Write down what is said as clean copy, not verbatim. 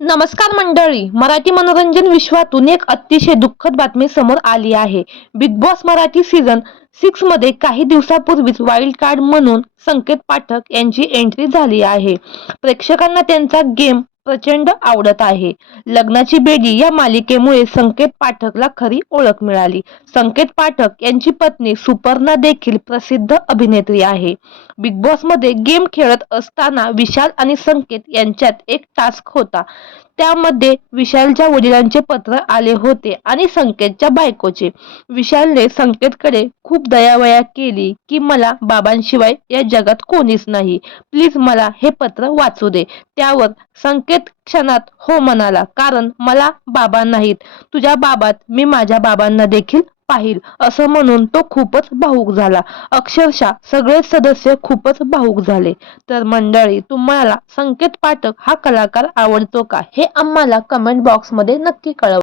नमस्कार मंडळी, मराठी मनोरंजन विश्वातून एक अतिशय दुःखद बातमी समोर आली आहे. बिग बॉस मराठी सीझन 6 मध्ये काही दिवसापूर्वीच वाईल्ड कार्ड म्हणून संकेत पाठक यांची एंट्री झाली आहे. प्रेक्षकांना त्यांचा गेम प्रचंड आवडत आहे. लग्नाची बेडी या मालिकेमुळे संकेत पाठकला खरी ओळख मिळाली. संकेत पाठक यांची पत्नी सुपर्णा देखील प्रसिद्ध अभिनेत्री आहे. बिग बॉस मध्ये गेम खेळत असताना विशाल आणि संकेत यांच्यात एक टास्क होता. त्यामध्ये विशालच्या वडिलांचे पत्र आले होते आणि संकेतच्या बायकोचे. विशालने संकेतकडे खूप दयावया केली की मला बाबांशिवाय या जगात कोणीच नाही, प्लीज मला हे पत्र वाचू दे. त्यावर संकेत क्षणात हो म्हणाला, कारण मला बाबा नाहीत, तुझ्या बाबात मी माझ्या बाबांना देखील पाहिल, असं म्हणून तो खूपच भावूक झाला. अक्षरशः सगळेच सदस्य खूपच भावूक झाले. तर मंडळी, तुम्हाला संकेत पाठक हा कलाकार आवडतो का, हे आम्हाला कमेंट बॉक्समध्ये नक्की कळवा.